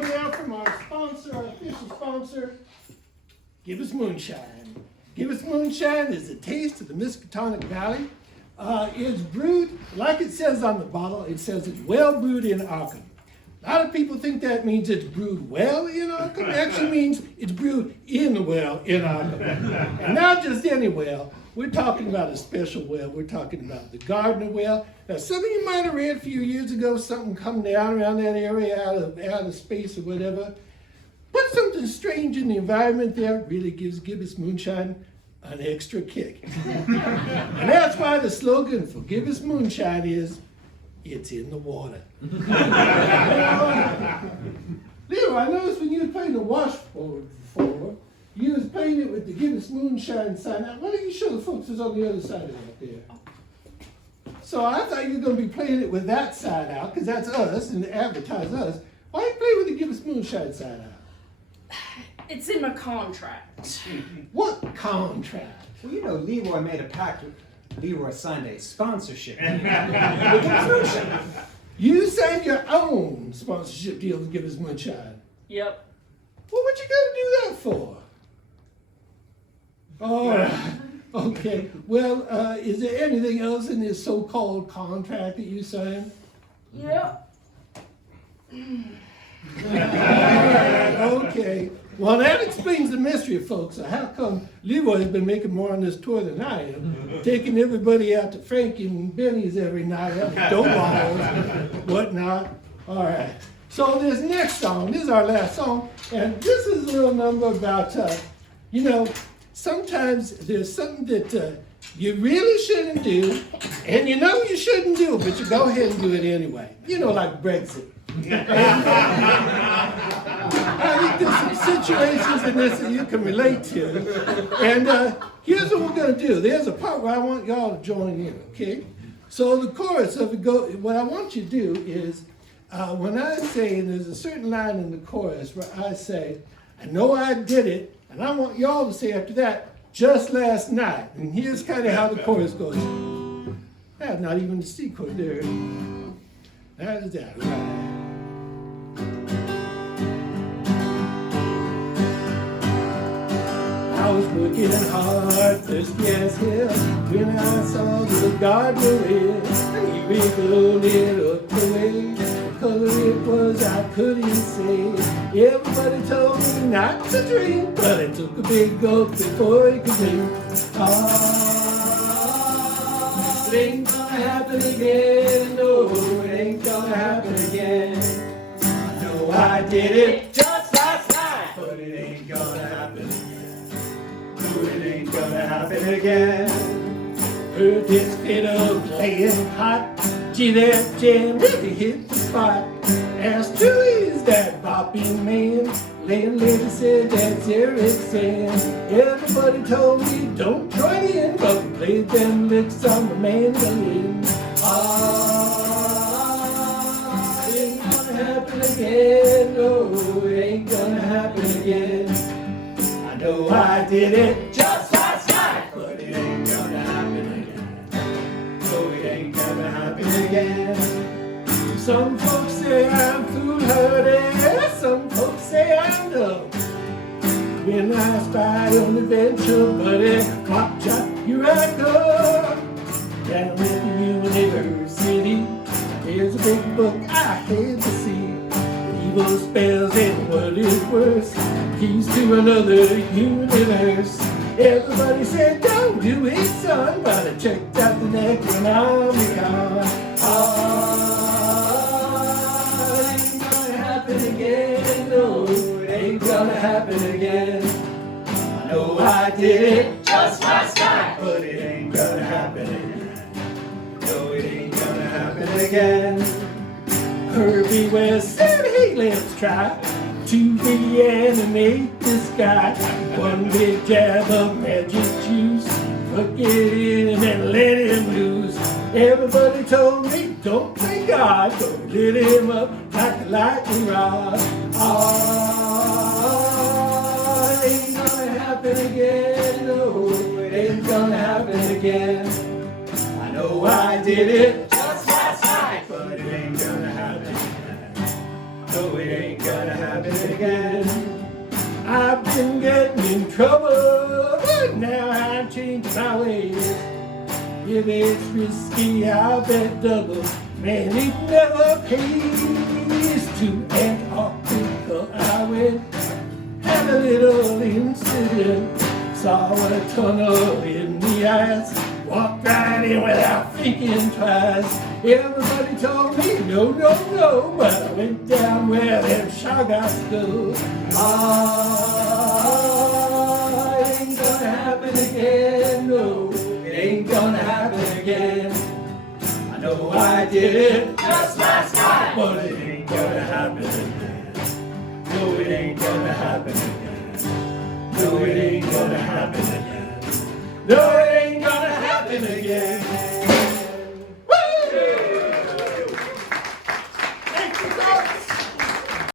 more now from our sponsor, our official sponsor, Gibbous Moonshine. Gibbous Moonshine is a taste of the Miskatonic Valley. It's brewed, like it says on the bottle, it says it's well brewed in Arkham. A lot of people think that means it's brewed well in Arkham. It actually means it's brewed in the well in Arkham. And not just any well. We're talking about a special well. We're talking about the Gardner well. Now, some of you might have read a few years ago something come down around that area out of space or whatever. But something strange in the environment there really gives Gibbous Moonshine an extra kick. And that's why the slogan for Gibbous Moonshine is, it's in the water. Leo, I noticed when you were playing the washboard before, you was playing it with the Gibbous Moonshine sign. Now, why don't you show the folks who's on the other side of that there? So I thought you were going to be playing it with that side out, because that's us, and advertise us. Why you play with the Gibbous Moonshine side out? It's in my contract. What contract? Well, you know, Leroy made a pact with Leroy signed a sponsorship. You signed your own sponsorship deal with Gibbous Moonshine. Yep. Well, what you gotta do that for? All right. Okay. Well, is there anything else in this so-called contract that you signed? Yep. All right. Okay. Well, that explains the mystery, folks. So how come Leroy's been making more on this tour than I am? Taking everybody out to Frankie and Benny's every night, dough balls, whatnot. All right. So this next song, this is our last song, and this is a little number about, you know, sometimes there's something that you really shouldn't do, and you know you shouldn't do, but you go ahead and do it anyway. You know, like Brexit. I think there's some situations in this that you can relate to. And here's what we're going to do. There's a part where I want y'all to join in, okay? So the chorus of it what I want you to do is, when I say, and there's a certain line in the chorus where I say, I know I did it, and I want y'all to say after that, just last night. And here's kind of how the chorus goes. That's not even the C chord there. That is that, right? I was working hard, thirsty as hell, when I saw the Gardner well, and he wiggled it up the way. What color it was, I couldn't say. Everybody told me not to drink, but it took a big gulp before it could drink. It ain't gonna happen again, no, it ain't gonna happen again. I know I did it just last night, but it ain't gonna happen again. It ain't gonna happen again. Heard this fiddle playing hot. Gee, that jam really hit the spot. Asked who is that bopping man? Landlady said that's Erickson. Everybody told me don't join in, but we played them licks on the mandolin. It ain't gonna happen again. No, it ain't gonna happen again. I know I did it just last night, but it ain't gonna happen again. No, it ain't gonna happen again. Some folks say I'm foolhardy, some folks say I'm dumb. When I spy on the venture, buddy, pop chop, here I come. Down at the university, there's a big book I hate to see. Evil spells and what is worse, keys to another universe. Everybody said don't do it, son, but I checked out the Necronomicon. It ain't gonna happen again, no, it ain't gonna happen again. I know I did it just last night, but it ain't gonna happen again. No, it ain't gonna happen again. Herbie West said, hey, let's try to reanimate this guy. One big jab of magic juice, hook it in and let him loose. Everybody told me don't play God, don't lit him up like a lightning rod. It ain't gonna happen again, no, it ain't gonna happen again. I know I did it just last night, but it ain't gonna happen again. No, it ain't gonna happen. happen again. I've been getting in trouble, but now I've changed my ways. If it's risky, I'll bet double. Man, it never pays to Antarctica. I went, had a little incident, saw a tunnel in the ice, walked right in without thinking twice. Everybody told me no, no, no, but I went down where them shy guys go. Ah, it ain't gonna happen again, no, it ain't gonna happen again. I know I did it just last night, but it ain't gonna happen again. No, it ain't gonna happen again. No, it ain't gonna happen again. No, it ain't gonna happen again.